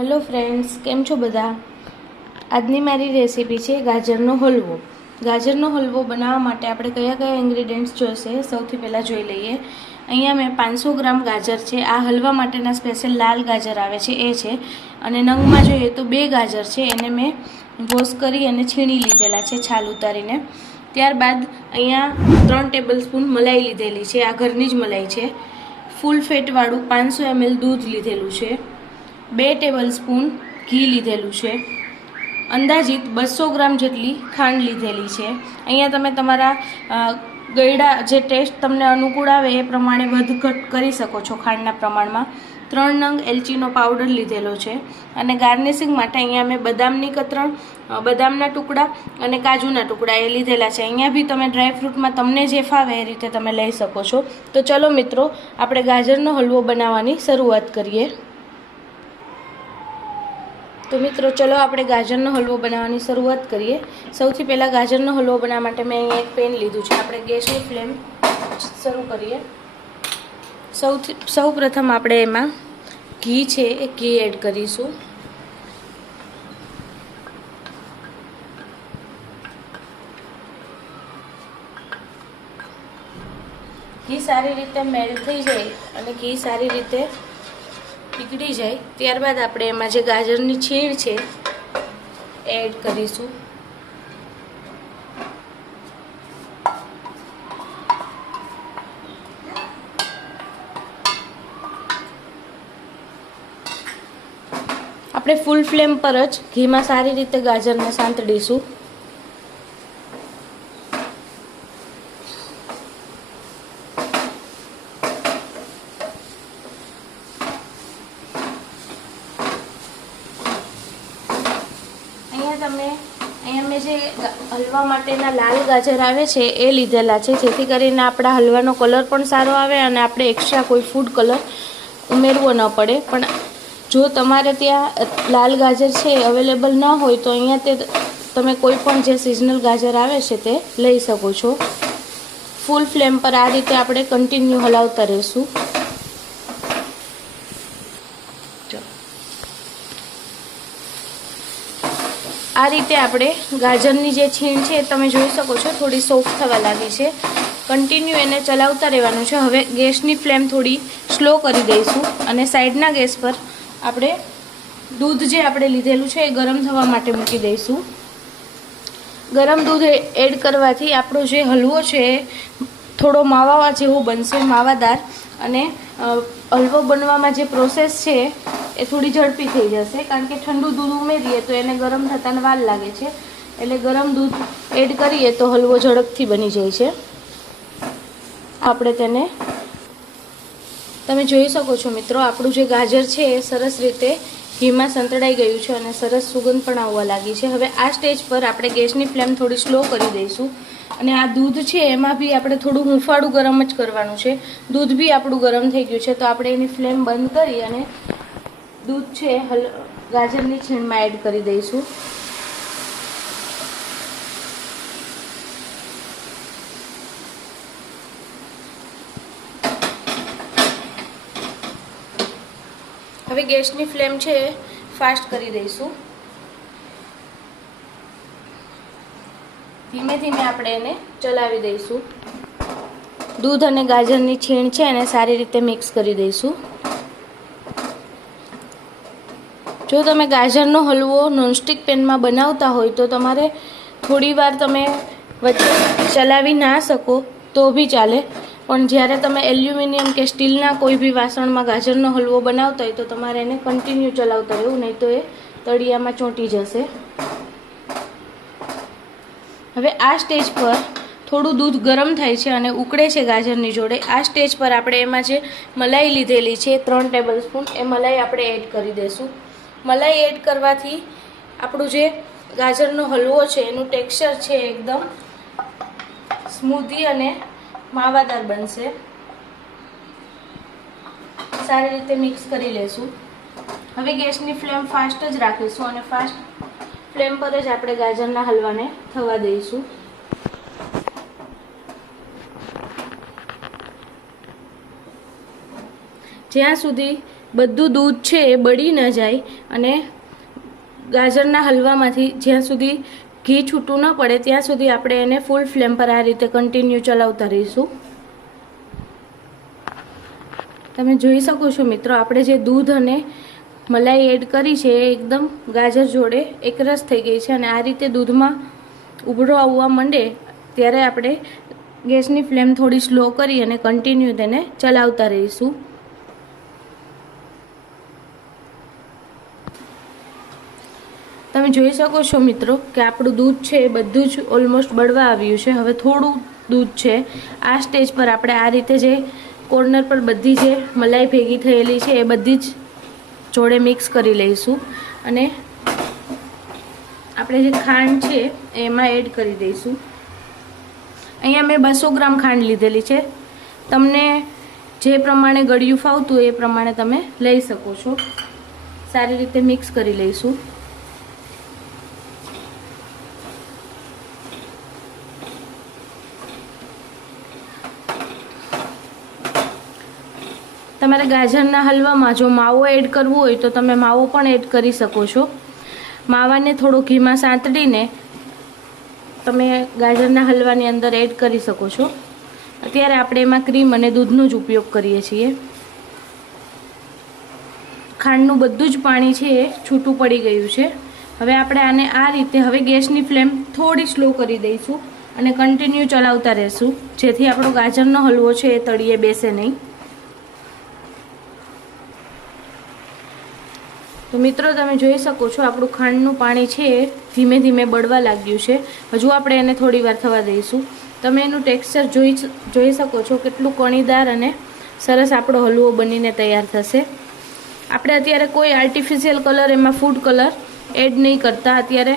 Hello friends, केम छो बधा। आजनी मारी रेसिपी है गाजरनो हलवो। गाजरनो हलवो बनावा माटे आपणे कया कया इंग्रेडिएंट्स जोईशे सौथी पहेला जोई लईए। अहींया मैं 500 ग्राम गाजर है। आ हलवा माटेना स्पेशल लाल गाजर आवे छे ए छे अने नंगमां जोईए तो 2 गाजर छे एने मैं वॉश करी अने छीणी लीधेला छे छाल उतारीने। त्यारबाद अहींया 3 टेबलस्पून मलाई लीधेली छे। आ घरनी ज मलाई छे। फूल फेटवाळुं 500 ml दूध लीधेलुं छे। 2 टेबलस्पून घी लीधेलुं छे। अंदाजित 200 ग्राम जेटली खांड लीधेली छे। अहींया तमे तमारा गयड़ा जे टेस्ट तमने अनुकूल आवे ए प्रमाणे वध घट करी शको छो खांडना प्रमाणमां। 3 नंग एलचीनो पाउडर लीधेलो छे अने गार्निशिंग माटे अहींया मैं बदामनी कतरण, बदामना टुकड़ा अने काजूना टुकड़ा ए लीधेला छे। अहींया भी तमे ड्रायफ्रूटमां तमने जे फावे ए रीते तमे लई शको छो। तो चलो मित्रों, आपणे गाजरनो हलवो बनाववानी शरूआत करीए। तो मित्रों चलो આપણે ગાજરનો હલવો બનાવવાની શરૂઆત કરીએ। સૌથી પહેલા ગાજરનો હલવો બનાવવા માટે મેં અહીંયા એક પેન લીધું છે। આપણે ગેસની ફ્લેમ શરૂ કરીએ। સૌપ્રથમ આપણે એમાં ઘી છે એ ઘી એડ કરીશું। ઘી સારી રીતે મેલ્ટ થઈ જાય અને ઘી સારી રીતે પીગળી જાય ત્યારબાદ આપણે એમાં જે ગાજરની છીણ છે એડ કરીશું। આપણે ફૂલ ફ્લેમ પર જ ઘીમાં સારી રીતે ગાજરને સાંતળીશું। અહીંયા મેં જે હલવા માટેના લાલ ગાજર આવે છે એ લીધેલા છે, જેથી કરીને આપણા હલવાનો કલર પણ સારો આવે અને આપણે એક્સ્ટ્રા કોઈ ફૂડ કલર ઉમેરવો ન પડે। પણ જો તમારે ત્યાં લાલ ગાજર છે અવેલેબલ ન હોય તો અહીંયા તે તમે કોઈ પણ જે સિઝનલ ગાજર આવે છે તે લઈ શકો છો। ફૂલ ફ્લેમ પર આ રીતે આપણે કન્ટિન્યુ હલાવતા રહીશું। આ રીતે આપણે ગાજરની જે છીણ છે તમે જોઈ શકો છો થોડી સોફ્ટ થવા લાગી છે। કન્ટિન્યુ એને ચલાવતા રહેવાનું છે। હવે ગેસની ફ્લેમ થોડી સ્લો કરી દઈશું અને સાઈડના ગેસ પર આપણે દૂધ જે આપણે લીધેલું છે એ ગરમ થવા માટે મૂકી દઈશું। ગરમ દૂધ એડ કરવાથી આપણો જે હલવો છે એ થોડો માવા જેવો બનશે, માવાદાર, અને હલવો બનવામાં જે પ્રોસેસ છે એ થોડી ઝડપી થઈ જશે, કારણ કે ઠંડુ દૂધ ઉમેરીએ તો એને ગરમ થતાં વાર લાગે છે। એટલે ગરમ દૂધ એડ કરીએ તો હલવો ઝડપથી બની જાય છે। આપણે તેને તમે જોઈ શકો છો મિત્રો, આપણું જે ગાજર છે એ સરસ રીતે ઘીમાં સંતળાઈ ગયું છે અને સરસ સુગંધ પણ આવવા લાગી છે। હવે આ સ્ટેજ પર આપણે ગેસની ફ્લેમ થોડી સ્લો કરી દઈશું અને આ દૂધ છે એમાં બી આપણે થોડું હૂંફાળું ગરમ જ કરવાનું છે। દૂધ બી આપણું ગરમ થઈ ગયું છે તો આપણે એની ફ્લેમ બંધ કરી અને दूध છે ગાજરની છીણમાં એડ કરી દઈશું। હવે ગેસની ફ્લેમ છે ફાસ્ટ કરી દઈશું। ધીમે ધીમે આપણે એને ચલાવી દઈશું। દૂધ અને ગાજરની છીણ છે એને સારી રીતે મિક્સ કરી દઈશું। જો તમે ગાજરનો હલવો નોનસ્ટિક પેનમાં બનાવતા હોય તો તમારે થોડી વાર તમે વચ્ચે ચલાવી ના શકો તો બી ચાલે, પણ જ્યારે તમે એલ્યુમિનિયમ કે સ્ટીલના કોઈ બી વાસણમાં ગાજરનો હલવો બનાવતા હોય તો તમારે એને કન્ટિન્યુ ચલાવતા રહેવું, નહીં તો એ તળિયામાં ચોંટી જશે। હવે આ સ્ટેજ પર થોડું દૂધ ગરમ થાય છે અને ઉકળે છે ગાજરની જોડે। આ સ્ટેજ પર આપણે એમાં જે મલાઈ લીધેલી છે 3 ટેબલસ્પૂન એ મલાઈ આપણે એડ કરી દઈશું। મલાઈ એડ કરવાથી આપણું જે ગાજરનો હલવો છે એનું ટેક્સચર છે એકદમ સ્મૂધી અને માવાદાર બનશે। સારી રીતે મિક્સ કરી લેશું। હવે ગેસની ફ્લેમ ફાસ્ટ જ રાખીશું અને ફાસ્ટ ફ્લેમ પર જ આપણે ગાજરના હલવાને થવા દઈશું। જ્યાં સુધી બધું દૂધ છે એ બળી ન જાય અને ગાજરના હલવામાંથી જ્યાં સુધી ઘી છૂટું ન પડે ત્યાં સુધી આપણે એને ફૂલ ફ્લેમ પર આ રીતે કન્ટિન્યુ ચલાવતા રહીશું. તમે જોઈ શકો છો મિત્રો, આપણે જે દૂધ અને મલાઈ એડ કરી છે એ એકદમ ગાજર જોડે એકરસ થઈ ગઈ છે અને આ રીતે દૂધમાં ઉભરો આવવા માંડે ત્યારે આપણે ગેસની ફ્લેમ થોડી સ્લો કરી અને કન્ટિન્યુ તેને ચલાવતા રહીશું. તમે જોઈ શકો છો મિત્રો કે આપણું દૂધ છે એ બધું જ ઓલમોસ્ટ બળવા આવ્યું છે. હવે થોડું દૂધ છે. આ સ્ટેજ પર આપણે આ રીતે જે કોર્નર પર બધી જે મલાઈ ભેગી થયેલી છે એ બધી જ જોડે મિક્સ કરી લઈશું અને આપણે જે ખાંડ છે એમાં એડ કરી દઈશું. અહીંયા મેં 200 ગ્રામ ખાંડ લીધેલી છે. તમને જે પ્રમાણે ગળ્યું ફાવતું એ પ્રમાણે તમે લઈ શકો છો. સારી રીતે મિક્સ કરી લઈશું. તમારે ગાજરના હલવામાં જો માવો એડ કરવો હોય તો તમે માવો પણ એડ કરી શકો છો. માવાને થોડો ઘીમાં સાંતળીને તમે ગાજરના હલવાની અંદર એડ કરી શકો છો. અત્યારે આપણે એમાં ક્રીમ અને દૂધનો જ ઉપયોગ કરીએ છીએ. ખાંડનું બધું જ પાણી છે એ છૂટું પડી ગયું છે. હવે આપણે આને આ રીતે હવે ગેસની ફ્લેમ થોડી સ્લો કરી દઈશું અને કન્ટિન્યુ ચલાવતા રહેશું, જેથી આપણો ગાજરનો હલવો છે એ તળિયે બેસે નહીં. તો મિત્રો તમે જોઈ શકો છો આપણું ખાંડનું પાણી છે એ ધીમે ધીમે બળવા લાગ્યું છે. હજુ આપણે એને થોડી વાર થવા દઈશું. તમે એનું ટેક્સચર જોઈ શકો છો કેટલું કણીદાર અને સરસ આપણો હલવો બનીને તૈયાર થશે. આપણે અત્યારે કોઈ આર્ટિફિશિયલ કલર એમાં ફૂડ કલર એડ નહીં કરતા, અત્યારે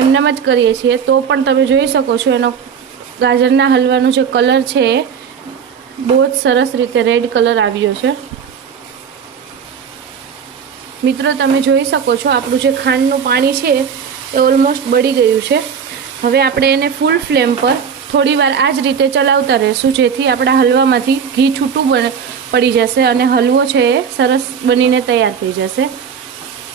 એમનેમ જ કરીએ છીએ. તો પણ તમે જોઈ શકો છો એનો ગાજરના હલવાનો જે કલર છે એ બહુ જ સરસ રીતે રેડ કલર આવ્યો છે. મિત્રો તમે જોઈ શકો છો આપણું જે ખાંડનું પાણી છે એ ઓલમોસ્ટ બળી ગયું છે. હવે આપણે એને ફૂલ ફ્લેમ પર થોડી વાર આ જ રીતે ચલાવતા રહીશું, જેથી આપણા હલવામાંથી ઘી છૂટું પડી જશે અને હલવો છે એ સરસ બનીને તૈયાર થઈ જશે.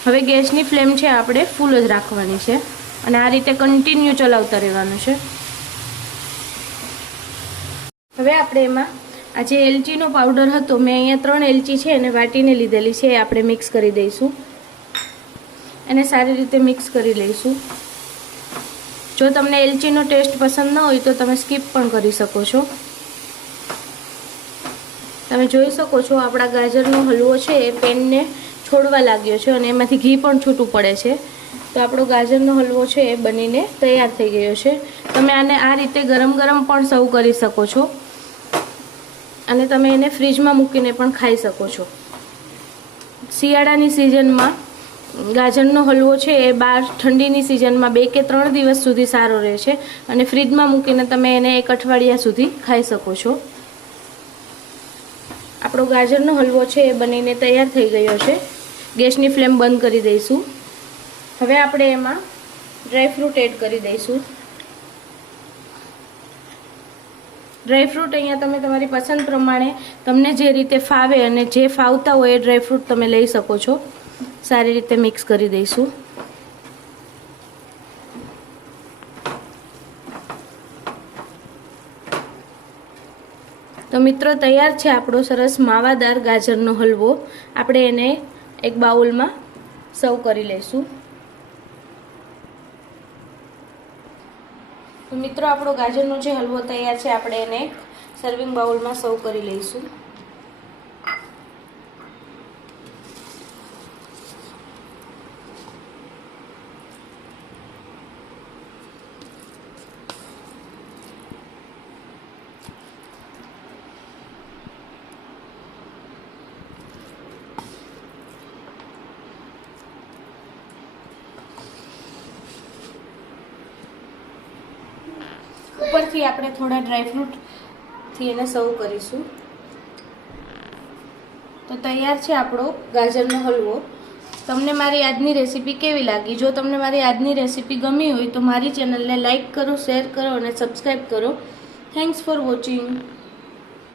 હવે ગેસની ફ્લેમ છે આપણે ફૂલ જ રાખવાની છે અને આ રીતે કન્ટિન્યુ ચલાવતા રહેવાનું છે. હવે આપણે એમાં આ જે એલચીનો પાવડર હતો, મેં અહીંયા 3 એલચી છે એને વાટીને લીધેલી છે, એ આપણે મિક્સ કરી દઈશું. એને સારી રીતે મિક્સ કરી લઈશું. જો તમને એલચીનો ટેસ્ટ પસંદ ન હોય તો તમે સ્કીપ પણ કરી શકો છો. તમે જોઈ શકો છો આપણા ગાજરનો હલવો છે એ પેનને છોડવા લાગ્યો છે અને એમાંથી ઘી પણ છૂટું પડે છે. તો આપણો ગાજરનો હલવો છે એ બનીને તૈયાર થઈ ગયો છે. તમે આને આ રીતે ગરમ ગરમ પણ સર્વ કરી શકો છો અને તમે એને ફ્રીજમાં મૂકીને પણ ખાઈ શકો છો. શિયાળાની સિઝનમાં ગાજરનો હલવો છે એ બહાર ઠંડીની સિઝનમાં 2 કે 3 દિવસ સુધી સારો રહે છે અને ફ્રીજમાં મૂકીને તમે એને 1 અઠવાડિયા સુધી ખાઈ શકો છો. આપણો ગાજરનો હલવો છે એ બનીને તૈયાર થઈ ગયો છે. ગેસની ફ્લેમ બંધ કરી દઈશું. હવે આપણે એમાં ડ્રાયફ્રૂટ એડ કરી દઈશું. ડ્રાયફ્રૂટ અહીંયા તમે તમારી પસંદ પ્રમાણે તમને જે રીતે ફાવે અને જે ફાવતા હોય એ ડ્રાયફ્રૂટ તમે લઈ શકો છો. સારી રીતે મિક્સ કરી દઈશું. તો મિત્રો તૈયાર છે આપણો સરસ માવાદાર ગાજરનો હલવો. આપણે એને એક બાઉલમાં સર્વ કરી લઈશું. તો મિત્રો આપણો ગાજરનો જે હલવો તૈયાર છે, આપણે એને સર્વિંગ બાઉલમાં સર્વ કરી લઈશું. ઉપરથી આપણે થોડા ડ્રાયફ્રૂટથી એને સર્વ કરીશું. તો તૈયાર છે આપણો ગાજરનો હલવો. તમને મારી આજની રેસીપી કેવી લાગી? જો તમને મારી આજની રેસીપી ગમી હોય તો મારી ચેનલને લાઈક કરો, શેર કરો અને સબસ્ક્રાઈબ કરો. Thanks for watching.